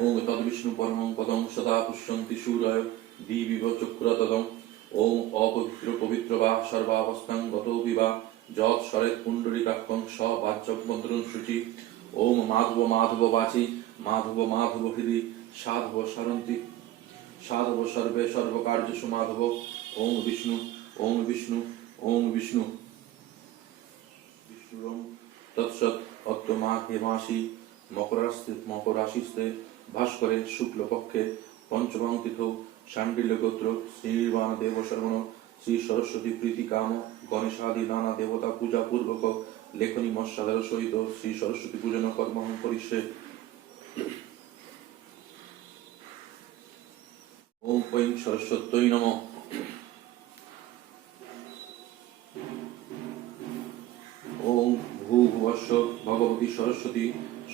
ओम तद्विष्णु परमं पदं सदा पुष्यन्ति सूरय दिविव चक्रतदं ओम अपवित्र पवित्र वा सर्वावस्थां गतो विवा যৎ সরেত পুণ্ডরীকাক্ষং স বাচ্যমন্ত্রং শুচি ওম মাধব মাধব বাচি মাধব মাধব হৃদি সাধব সরন্তি সাধব সর্বে সর্বকার্যসু মাধব ওম বিষ্ণু ওম বিষ্ণু ওম বিষ্ণু বিষ্ণুরং তৎসৎ অত্তমাঘে মাসি মকর রাশিস্তে ভাস্করে শুক্লপক্ষে পঞ্চমং তিথৌ শাণ্ডিল্য গোত্র শ্রীনির্বাণ দেব শর্মণ শ্রী সরস্বতী প্রীতি কাম গণেশাদি নানা দেবতা পূজা পূর্বক লেখনী মৎসাদার সহিত শ্রী সরস্বতী পূজন কর্মহং করিষ্যে। ওম ঐং সরস্বত্যৈ নমঃ। ওম ভূর্ভুবস্য ভগবতী সরস্বতী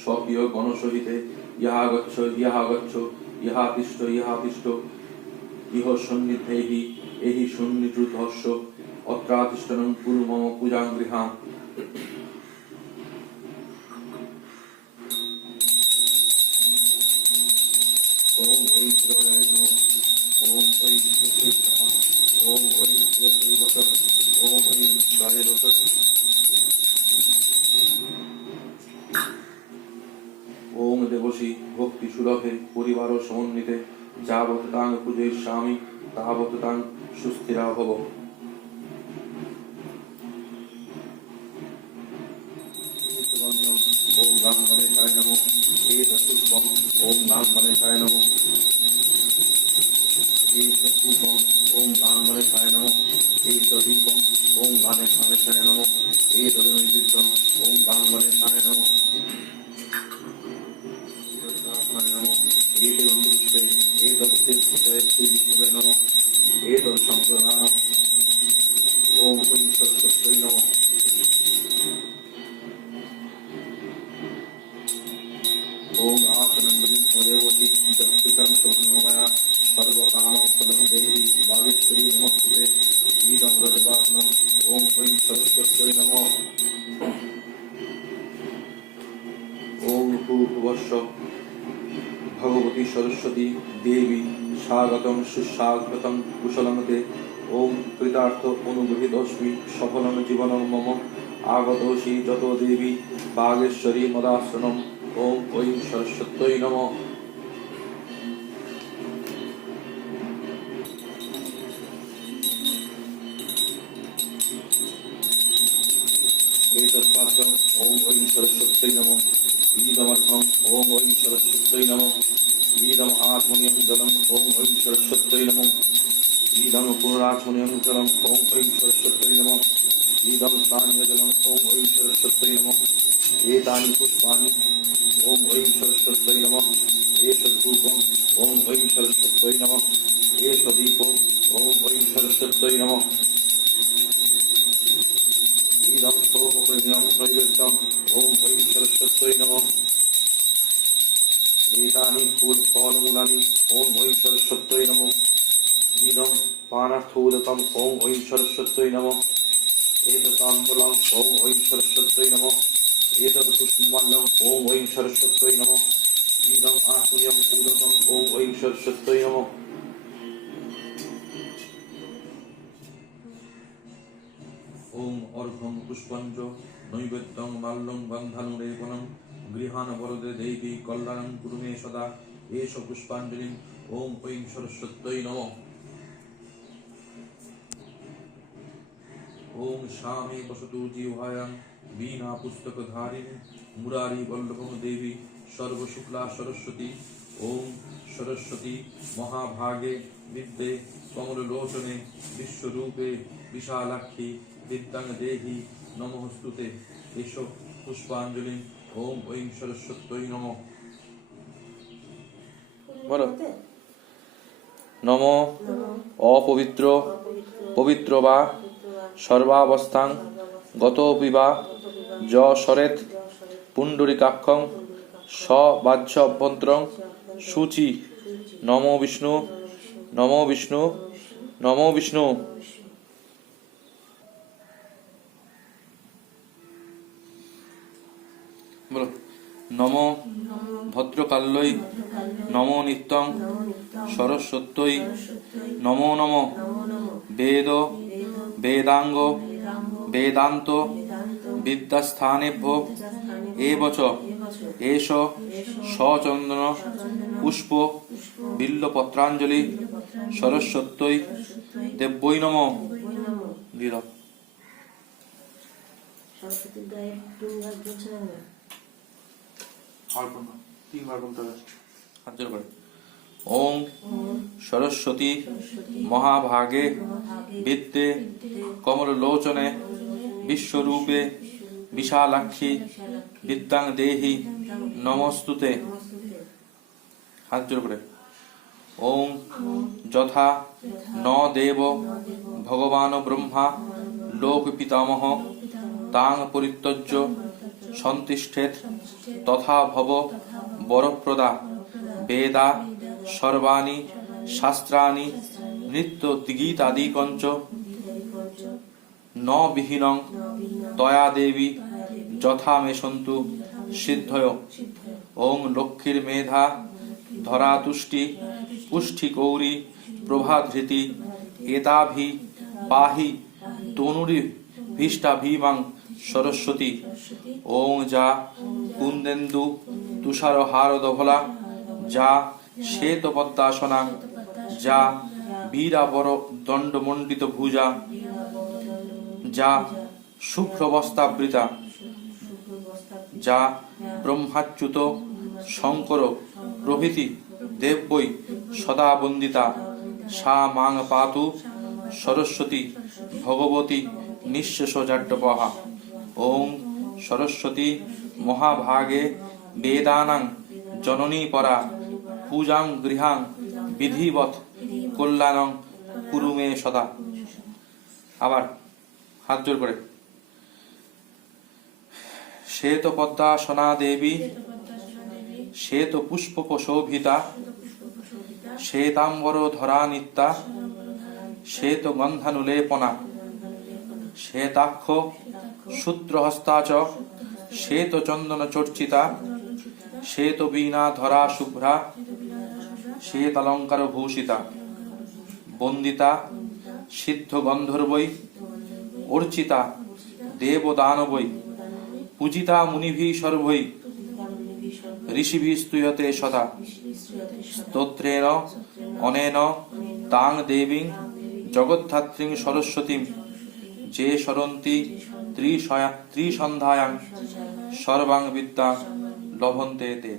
স্বকীয় গণসহিতে ইহা গচ্ছ ইহা গচ্ছ ইহা তিষ্ঠ ইহা তিষ্ঠ ইহ সন্নিধেহি এহি সন্নিধৃতস্য অত্রাতিষ্ঠনং কুরু মম পূজাং গৃহাম। ওম ঐং শিবায় নমঃ। ওম ঐং শিবায় নমঃ। ওম ঐং শিবায় বসৎ। ওম ঐং শিবায় বসৎ। ওম দেবসী ভক্তি সুলভে পরিবার সমন্বিতে যাবৎ তাং পূজয়িষ্যামি তাবৎ তাং সুস্থিরা ভব। ওম গাং গণেশায় নমঃ। এতৎপুষ্পং ওম গাং গণেশায় নমঃ। এতৎপুষ্পং ওম গাং গণেশায় নমঃ। এতদ্দীপং ওম গণেশায় নমঃ। এতদ্নৈবেদ্যং ওম গাং গণেশায় নমঃ। ओम ঐং সরস্বত্যৈ নমঃ। ओम आसनं देवती दक्षितं शोभनमया सर्वकामं फलं देहि बागेश्वरी नमस्ते ईदं व्रजवासनं। ओम ঐং সরস্বত্যৈ নমঃ। ओम भूर्भुवস্য भगवती सरस्वती देवी स्वागतं सुस्वागतं कुशलं ते। ओम कृतार्थ अनुगृहीतोऽस्मि सफलं जीवनं मम आगतोऽसि যতো देवी बागेश्वरी मदासनम्। ओम ঐং সরস্বত্যৈ নমঃ। एतत्पात्रम् ओम ঐং সরস্বত্যৈ নমঃ। ईदमर्थम् ओम ঐং সরস্বত্যৈ নমঃ। ईदम् आत्मनियं जलम् ओम ঐং সরস্বত্যৈ নমঃ। ईदं पुनराचमनीयं जलम् ओम ঐং সরস্বত্যৈ নমঃ। ईदं स्थानीयजलम् ओम ঐং সরস্বত্যৈ নমঃ। एतानि पुष्पाणि ओम ঐং সরস্বত্যৈ নমঃ। एतद्धूपम् ओम ঐং সরস্বত্যৈ নমঃ। एतद्दीपो ओम ঐং সরস্বত্যৈ নমঃ। ईदं सोमप्रणीयम् नैवेद्यम ओम ऐं सरस्वत्यै नमः एतानि फलमूलानि ओम ऐं सरस्वत्यै नमः इदं पानार्थोदकम् ओम ऐं सरस्वत्यै नमः एतताम्बूलम् ओम ऐं सरस्वत्यै नमः एतत् पुष्पमाल्यम् ओम ऐं सरस्वत्यै नमः इदम् आत्मयम् उदकम् ओम ऐं सरस्वत्यै नमः ओम अर्घ्यं पुष्पञ्च नैवेद्यं माल्यं गन्धानुलेपनं गृहाण वरदे देवी कल्याणं कुरु मे सदा एष पुष्पाञ्जलिं ओम ऐं सरस्वत्यै नमः ओम शामे वसतु जीवायां वीणा पुस्तकधारिणी मुरारी वल्लभं देवी सर्वशुक्ला सरस्वती ओम सरस्वती महाभागे विद्ये कमललोचने विश्वरूपे विशालाक्षी विद्यां देहि नमोस्तुते एषो पुष्पाञ्जलि ओम ऐं सरस्वत्यै नमः बोलो नमो अपवित्र पवित्र वा सर्वावस्थां गतोऽपि वा ज सरेत् पुण्डरीकाक्षं सवाच्यभ्यन्तरं शुचि नमो विष्णु नमो विष्णु नमो विष्णु बोलो नमो भद्रकाल्यै नमो नित्यं सरस्वत्यै नमो नमो वेद वेदांग वेदांत विद्यास्थानेभ्यो एव च एष सचन्दन पुष्प बिल्वपत्राञ्जलि सरस्वत्यै देव्यै नमः दिरा ओम सरस्वती महाभागे विद्ये कमललोचने विश्वरूपे विशालाक्षी विद्यां देहि नमोस्तुते हाथ जोड़ करे ओम यथा न देव भगवान ब्रह्मा लोक पितामह तां परित्यज्य सन्तिष्ठेत तथा भव वरप्रदा वेदा सर्वाणि शास्त्राणि नित्य गीतादिकञ्च न विहीनं तया देवी यथा मे सन्तु सिद्धयो ओं लक्ष्मीर्मेधा धरातुष्टि पुष्टि गौरी प्रभाधृति एताभि पाहि तनुरिभीष्टाभिमां सरस्वती ओं जा कुन्देन्दु तुषारहारधवला जा श्वेतपद्मासना जा वीरावर दण्डमण्डित भुजा जा शुभ्रवस्त्रावृता जा ब्रह्माच्युत शंकर प्रभृति देव्यै सदा वन्दिता सा मां पातु सरस्वती भगवती निःशेषजाड्यपहा ओं सरस्वती महाभागे वेदानां जननी परा पूजां गृहां विधिवत कल्याणं कुरु मे सदा आबार हाथ जोड़ करे श्वेत पद्मासना देवी श्वेत पुष्पक शोभिता श्वेतांबर धरा नित्या श्वेत गंधानुलेपना श्वेताक्ष सूत्रहस्ता च श्वेत चंदन चर्चिता श्वेत वीणा धरा शुभ्रा श्वेतालंकार भूषिता वंदिता सिद्ध गंधर्वै अर्चिता देवदानवै पूजिता मुनिभिः सर्वै ऋषिभिः स्तूयते सदा स्तोत्रेण अनेन तां देवीं जगद्धात्रीं सरस्वतीं जे शरन्ति त्रिसन्ध्यायां सर्वां विद्यां लभन्ते ते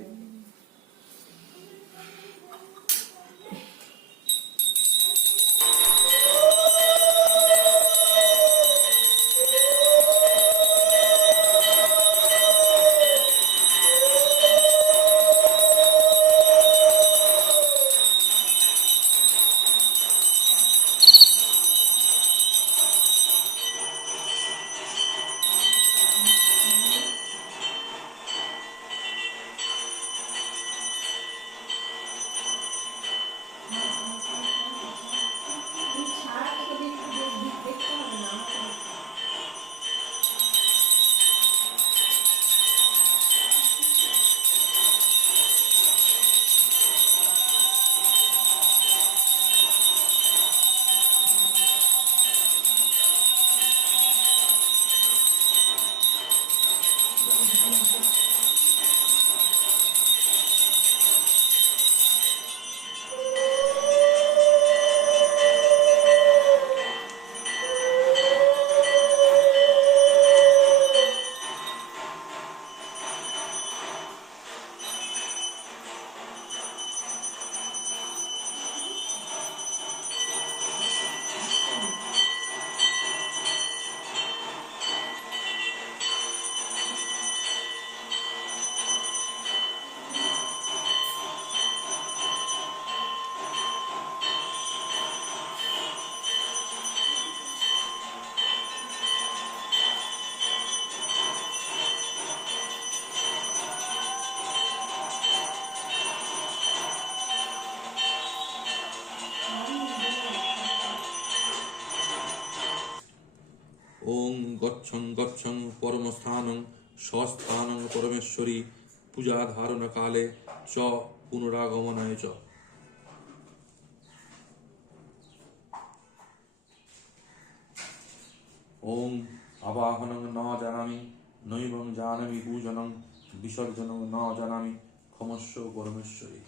ওং গচ্ছং গচ্ছং পরমস্থানং স্বস্থানং পরমেশ্বরী পূজা ধারণ কালে চ পুনরাগমনায় চ। ওং আবাহনং ন জানামি নৈবং জানামি পূজনং বিসর্জনং ন জানামি ক্ষমস্ব পরমেশ্বরী।